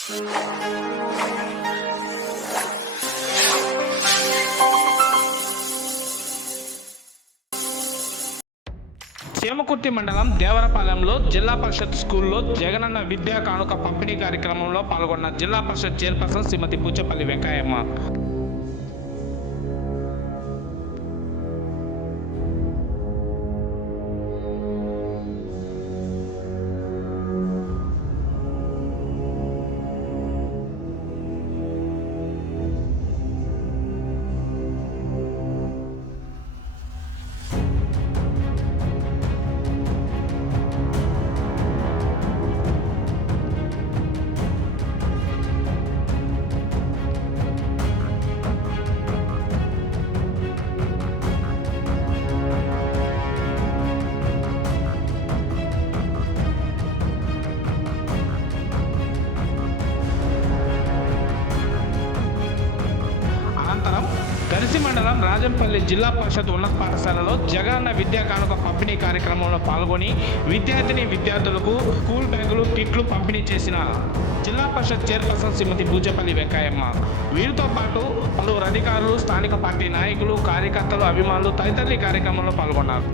చీమకుర్తి మండలం దేవరపాలెంలో జిల్లా పరిషత్ స్కూల్లో జగనన్న విద్యా కానుక పంపిణీ కార్యక్రమంలో పాల్గొన్న జిల్లా పరిషత్ చైర్పర్సన్ శ్రీమతి పూచపల్లి వెంకయ్యమ్మ. అనంతరం దర్శి మండలం రాజంపల్లి జిల్లా పరిషత్ ఉన్నత పాఠశాలలో జగనన్న విద్యా కానుక పంపిణీ కార్యక్రమంలో పాల్గొని విద్యార్థులకు స్కూల్ బ్యాగులు, కిట్లు పంపిణీ చేసిన జిల్లా పరిషత్ చైర్పర్సన్ శ్రీమతి పూచపల్లి వెంకయ్యమ్మ. వీరితో పాటు పలువురు అధికారులు, స్థానిక పార్టీ నాయకులు, కార్యకర్తలు, అభిమానులు తదితరులు ఈ కార్యక్రమంలో పాల్గొన్నారు.